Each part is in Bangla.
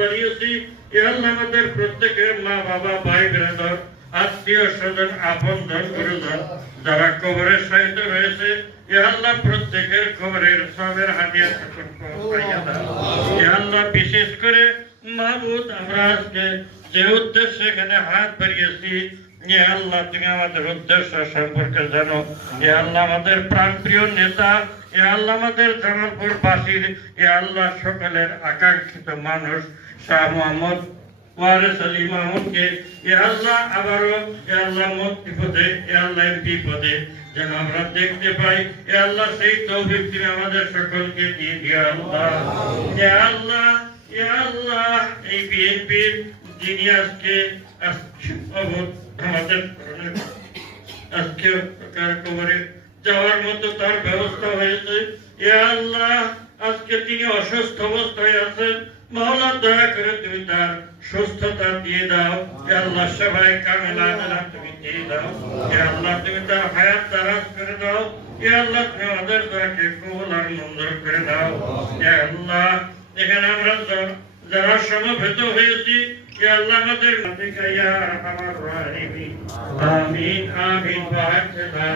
বাড়িয়েছি এ আল্লাহ আমাদের প্রত্যেকের মা বাবা ভাই ব্রাদার আত্মীয় স্বজন আপনজন গুরুজন যারা কবরের সাহিত্য রয়েছে এ আল্লাহ প্রত্যেকের কবরের সবের হাদিয়া পাইয়া দাও এ আল্লাহ বিশেষ করে মাহবুদ আমরা আজকে যে উদ্দেশ্যে এখানে হাত বাড়িয়েছি এ আল্লাহ তুমি আমাদের উদ্দেশ্য সম্পর্কে জানো এ আল্লাহ আমাদের প্রাণপ্রিয় নেতা এ আল্লাহ আমাদের জামালপুর বাসীর এ আল্লাহ সকলের আকাঙ্ক্ষিত মানুষ শাহ মোহাম্মদ ওয়ারিস আলী মাহমুদকে এ আল্লাহ আবারও এ আল্লাহ মন্ত্রী পদে এ আল্লাহ এমপি পদে যেন আমরা দেখতে পাই এ আল্লাহ সেই তৌফিক তুমি আমাদের সকলকে দিয়ে দিও আল্লাহ এ আল্লাহ এ আল্লাহ এই বিএনপির যিনি আজকে আমাদের আজকে কবরে যাওয়ার মতো তার ব্যবস্থা হয়েছে এ আল্লাহ আজকে তিনি অসুস্থ অবস্থায় আছেন মাওলা দয়া করে তুমি তার সুস্থতা দিয়ে দাও এ আল্লাহ সবাই কামেলা আজলা তুমি দিয়ে দাও এ আল্লাহ তুমি তার হায়াত দারাজ করে দাও এ আল্লাহ তুমি আমাদের দয়াকে কবুল আর মঞ্জুর করে দাও এ আল্লাহ এখানে আমরা যারা সমবেত হয়েছি এ আল্লাহ আমাদের নবীকে ইয়া আরহামার রাহিমিন আমিন আমিন ওয়া লা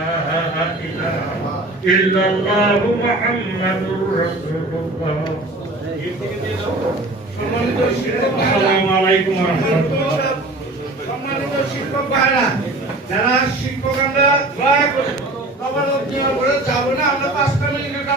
ইলাহা ইল্লাল্লাহু মুহাম্মাদুর রাসূলুল্লাহ। আসসালামু আলাইকুম ওয়া রাহমাতুল্লাহ।